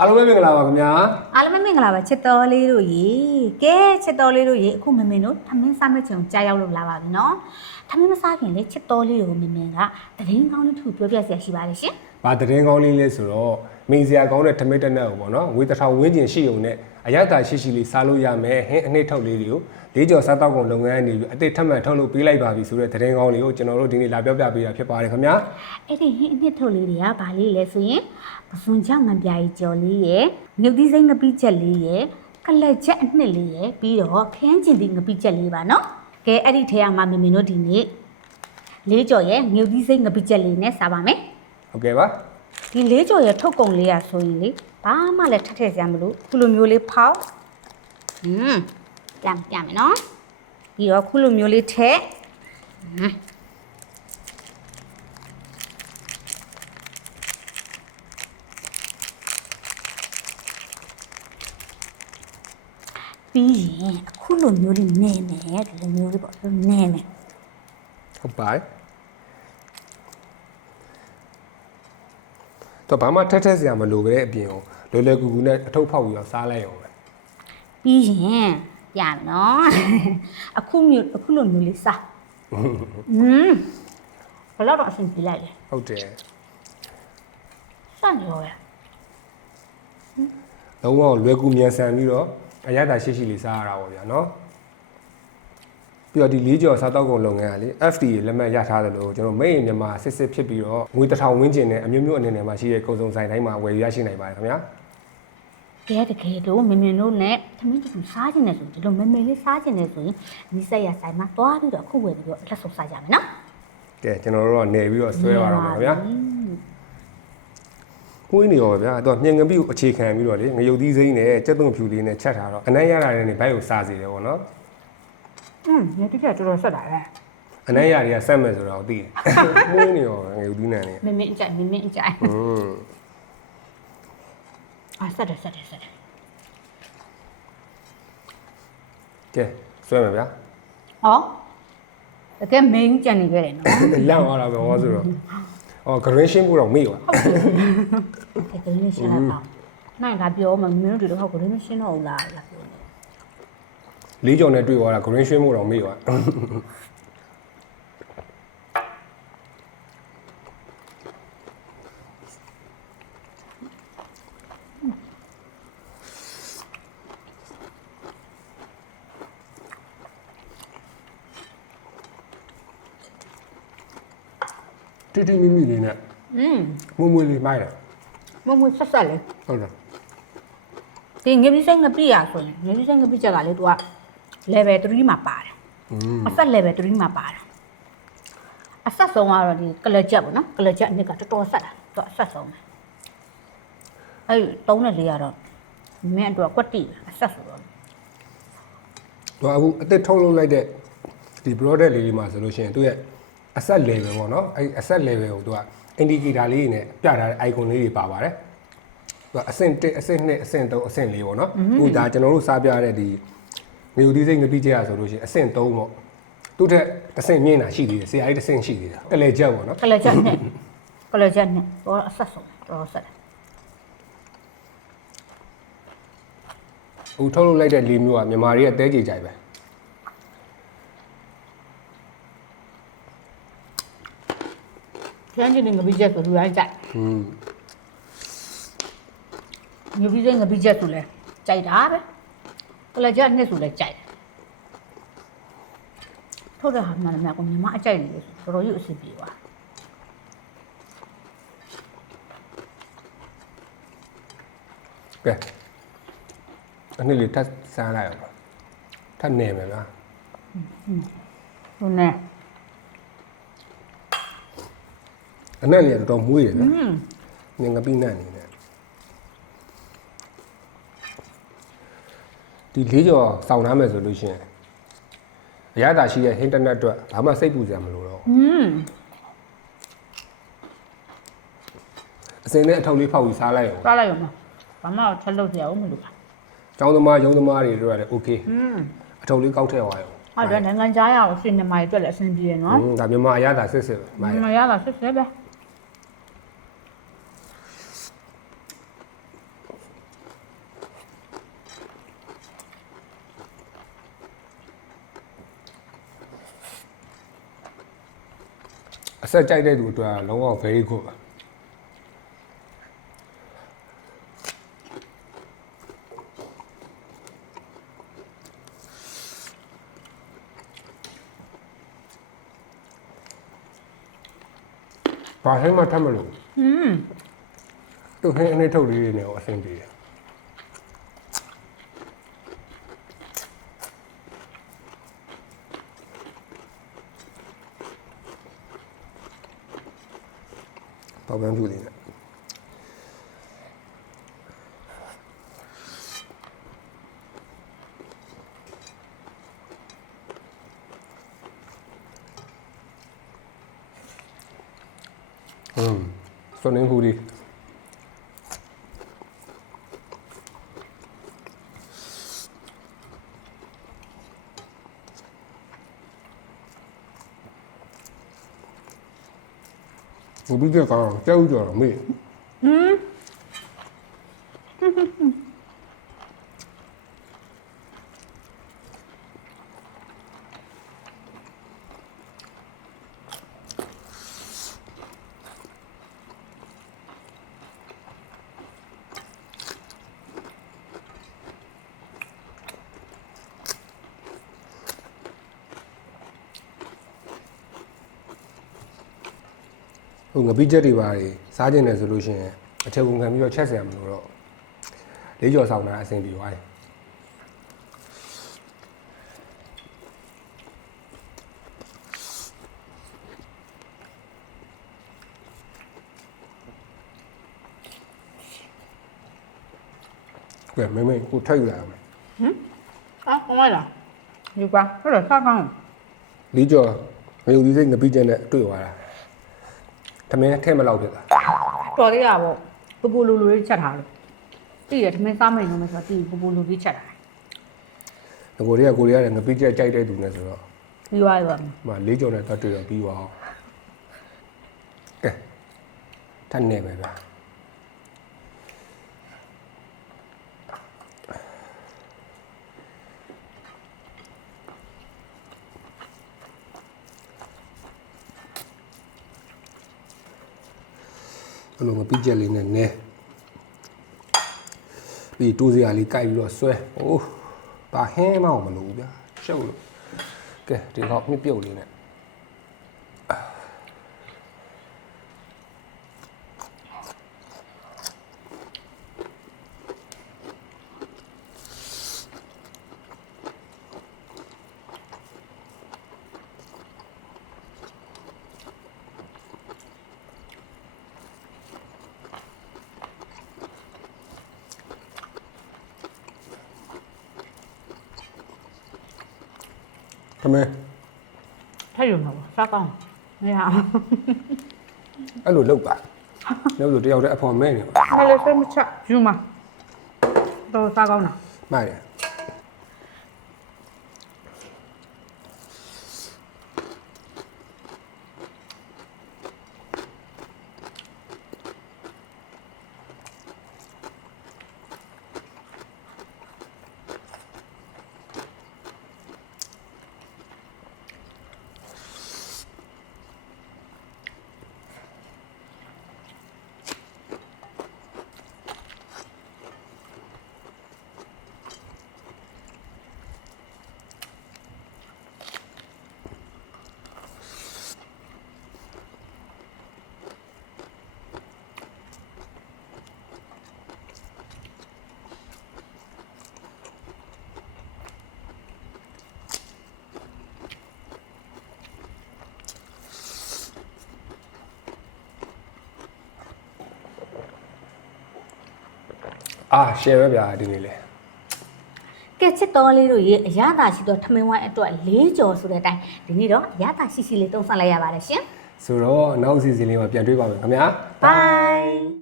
အားလုံးပဲမင်္ဂလာပါခင်ဗျာ အားလုံးပဲမင်္ဂလာပါချစ်တော်လေးတို့ရေကဲချစ်တော်လေးတို့ရေအခုမမင်တို့ထမင်းစားမဲ့ချိန်ကြာရောက်လို့လာပါပြီနော်ထမင်းမစားခင်လေချစ်တော်လေးကိုမမင်ကတရင်ကောင်းတစ်ခုပြောပြဆရာရှိပါတယ်ရှင်ဘာသတင်းကောင်းလေးလဲဆိုတော့မင်းစရာကောင်းတဲ့ထမင်းတက်နက်ကိုပေါ့နော်ငွေတစ်ထောင်ဝန်းကျင်ရှိုံနဲ့အရသာရှိလေးစားလို့ရမယ်ဟင်းအနှစ်ထုတ်လေးတွေကိုလေးကျော်စားတောက်ကုန်လုပ်ငန်းနေပြီးအတိတ်ထပ်မံထုတ်လို့ပေးလိုက်ပါပြီဆိုတဲ့သတင်းကောင်းလေးကိုကျွန်တော်တို့ဒီနေ့လာပြောပြပေးတာဖြစ်ပါတယ်ခင်ဗျာအဲ့ဒီဟင်းအနှစ်ထုတ်လေးတွေကဘာလေးလဲဆိုရင်ပစွန်ကြောင့်ငပြားကြီးကြော်လေးရယ်မြုပ်သီးစိမ့်ငပိချက်လေးရယ်ကလက်ချက်အနှစ်လေးရယ်ပြီးတော့ခရမ်းကျင်သီးငပိချက်လေးပါနော်ကဲအဲ့ဒီထဲမှာမမင်တို့ဒီနေ့လေးကျော်ရယ်မြုပ်သီးစိမ့်ငပိချက်လေးနဲ့စားပါမယ်ဟုတ်ကဲ့ပါဒီလေးကျော်ရထုတ်ကုန်လေးရဆိုရင်လေဘာမှလည်းထပ်ထည့်စရာမလိုခုလိုမျိုးလေးဖောက်ပြမယ်နော်ပြီးတော့ခုလိုမျိုးလေးထည့်ပြီးရင်အခုလိုမျိုးလေးနဲမယ်ဒီလိုမျိုးလေးပေါ့နဲမယ်ဟုတ်ပါတော့ဘာမှထက်စရာမလိုပဲအပြင်ကိုလွယ်လွယ်ကူကူနဲ့အထုပ်ဖောက်ပြီးတော့စားလိုက်အောင်ပဲပြီးရင်ပြမယ်နော်အခုလိုမျိုးလေးစားဘယ်တော့အဆင်ပြေလိုက်လဲဟုတ်တယ်စမ်းရောရလုံးဝလွယ်ကူမြန်ဆန်ပြီးတော့အရသာရှိလေးစားရတာပေါ့ဗျာနော်ပြီးတော့ဒီလေးကျော်စားတောက်ကုန်လုပ်ငန်းကလေ FDA လက်မှတ်ရထားတယ်လို့ကျွန်တော်မိတ်မြန်မာစစ်ဖြစ်ပြီးတော့ငွေတစ်ထောင်ဝန်းကျင်နဲ့အမျိုးမျိုးအနေနဲ့မှာရှိတဲ့ကုန်စုံဆိုင်တိုင်းမှာဝယ်ရရှိနိုင်ပါတယ်ခင်ဗျာတကယ်လို့မင်တို့နဲ့သမီးတူစားခြင်းနဲ့ဆိုဒီလိုမင်လေးစားခြင်းနဲ့ဆိုရင်ဒီဆက်ရဆိုင်မှာတွားပြီးတော့အခုဝယ်ပြီးတော့အလက်ဆုပ်စားကြမယ်နော်ကဲကျွန်တော်တို့တော့နေပြီးတော့ဆွဲရအောင်ပါဗျာကိုင်းနေရောဗျာတော့မြင်ငပိကိုအခြေခံပြီးတော့လေငရုတ်သီးစိမ့်နဲ့ကြက်သွန်ဖြူလေးနဲ့ချက်ထားတော့အနမ်းရတာနဲ့ဘိုက်ကိုစားစီတယ်ပေါ့နော်ညတိကျတော်တော်ဆက်တာပဲအနမ်းရတွေကဆက်မဲ့ဆိုတော့သိတယ်ကိုင်းနေရောငရုတ်သီးနံနေမင်းအကြိုက်ဆက်တယ်ကဲဆွဲမယ်ဗျာဟောတကယ်မင်းကြံနေခဲ့တယ်နော်လန့်သွားတာပဲဟောဆိုတော့ဂရင်းရှင်းဖို့တော့မေ့ပါဟုတ်တယ်ဂရင်းရှင်းလိုက်ပါနိုင်လာပြောမှမင်းတို့တော့ဂရင်းရှင်းတော့လားပြောလေးကြော်နဲ့တွေ့သွားတာဂရင်းရှင်းဖို့တော့မေ့ပါတီမိလေးနဲ့မွေးလေးမိုက်တယ်မွေးဆက်လေဟုတ်တယ်ဒီငပိစိမ့်ငပိရဆိုရင်ငပိစိမ့်ငပိချက်ကလေသူက level 3မှာပါတယ်အဆက် level 3မှာပါတယ်အဆက်ဆုံးကတော့ဒီကလချက်ပေါ့နော်ကလချက်အနှစ်ကတော်တော်ဆက်တာသူအဆက်ဆုံးပဲအဲ့3နဲ့4ကတော့မင်းအတွက်ကွက်တိအဆက်ဆိုတော့သူအခုအသက်ထုတ်လုပ်လိုက်တဲ့ဒီ product လေးမှာဆိုလို့ရှိရင်သူရဲ့အဆက် level ပေါ့နော်အဲ့အဆက် level ကိုသူက indicator လေးနဲ့ပြထားတဲ့ icon လေးတွေပါပါတယ်သူကအဆင့်1အဆင့်2အဆင့်3အဆင့်4ပေါ့နော်ဟိုဒါကျွန်တော်တို့စားပြရတဲ့ဒီငရုတ်သီးစိမ့်ငပိကျရဆိုလို့ရှိရင်အဆင့်3ပေါ့သူ့ထက်တစ်ဆင့်မြင့်တာရှိသေးတယ်ဆရာကြီးတစ်ဆင့်ရှိသေးတယ်ကလေချက်ပေါ့နော်ကလေချက်နဲ့တော့အဆက်ဆုံးတော့ဆက်တယ်ဟိုထုတ်လုပ်လိုက်တဲ့လေးမျိုးကမြန်မာတွေရဲ့တဲကြေကြိုက်ပဲခရမ်းကျင်ငပိချက်ဆိုလူတိုင်းကြိုက်ငပိစိမ့်ငပိချက်ဆိုလဲကြိုက်တာပဲကလချက်နှစ်ဆိုလဲကြိုက်တယ်ထုတ်တဲ့ဟာမှလည်းကိုညီမအကြိုက်နေလို့တော်တော်ကြီးအဆင်ပြေပါကဲအနည်းလေးထပ်စားလိုက်အောင်ထပ်နေမယ်လားဟုတ်နဲ့အနက်လေးတော့မွေးတယ်နော်ငါပိနတ်နေတယ်ဒီလေးကျော်စောင်းနှမ်းမယ်ဆိုလို့ရှိရင်အရသာရှိတဲ့ဟင်းတနက်အတွက်ဘာမှစိတ်ပူစရာမလိုတော့အစင်းနဲ့အထုပ်လေးဖောက်ပြီးစားလိုက်အောင်စားလိုက်အောင်ဘာမှထက်လို့စရာမလိုပါကျောင်းသမားရုံးသမားတွေတို့ကလည်း okay အထုပ်လေးကောက်ထည့်သွားရအောင်အဲ့ဒါနိုင်ငံခြားရအောင်ရှင်နေမှာအတွက်လည်းအဆင်ပြေရနော်ဒါမြန်မာအရသာစစ်စစ်ပဲမြန်မာအရသာစစ်စစ်ပဲ အဆက်ကြိုက်တဲ့သူအတွက်လုံးဝ very good ပါဘာဟင်းမှထပ်မလို့သူဟင်းအနေထုတ်လေးတွေနဲ့အဆင်ပြေတယ်ပေါက်ပန်းဖြူလေးနဲ့စွန်နေဟူလေး我比这刚教育了没？ဟိုငပိချက်တွေပါတွေစားကျင်တယ်ဆိုလို့ရှိရင်အထက်ဝင်ခံပြီးတော့ချက်ဆရာမလို့တော့လေးကြော်ဆောင်တာအဆင်ပြေသွားတယ်ကဲမင်းကိုထိုက်လာမယ်啊，我来了，有吧？我来啥讲？လေးကြော်မယုံကြည်စိတ်ငပိချက်နဲ့တွေ့သွားတာသမင်းထဲမလောက်ဖြစ်တာတော်သေးတာပေါ့ပူပူလူလူလေးချက်ထားလို့တည်ရသမင်းစားမယ်လို့မဆိုတည်ပူပူလူလေးချက်ထားတယ်ကိုရီးယားလည်းငပိချက်ကြိုက်တဲ့သူနဲ့ဆိုတော့ပြီးသွားပြီပါမလေးကြော်နဲ့တတ်တွေ့တော့ပြီးသွားအောင်ကဲထပ်နေပဲဗျာအဲ့လိုငပိချက်လေးနဲ့နဲပြီးတိုးစရာလေးကြိုက်ပြီးတော့ဆွဲအိုးဒါဟင်းမအောင်မလို့ဗျာရှုပ်လို့ကဲဒီတော့မြပြုတ်လေးနဲ့ทำไมထည့်ရမှာပါစားကောင်းမရအောင်အဲ့လိုလောက်ပါလောက်လို့တယောက်တည်းအဖော်မဲနေပါမလေးစိတ်မချယူမှာတော့စားကောင်းလားမှန်တယ်ရှယ်ပဲဗျာဒီနေ့လေကဲချစ်တော်လေးတို့ရေအရသာရှိတော့ထမင်းဝိုင်းအတွက်လေးကြော်ဆိုတဲ့အတိုင်းဒီနေ့တော့အရသာရှိရှိလေးတုံးဆက်လိုက်ရပါတယ်ရှင်ဆိုတော့နောက်စီစဉ်လေးမှာပြန်တွေ့ပါမယ်ခင်ဗျာ Bye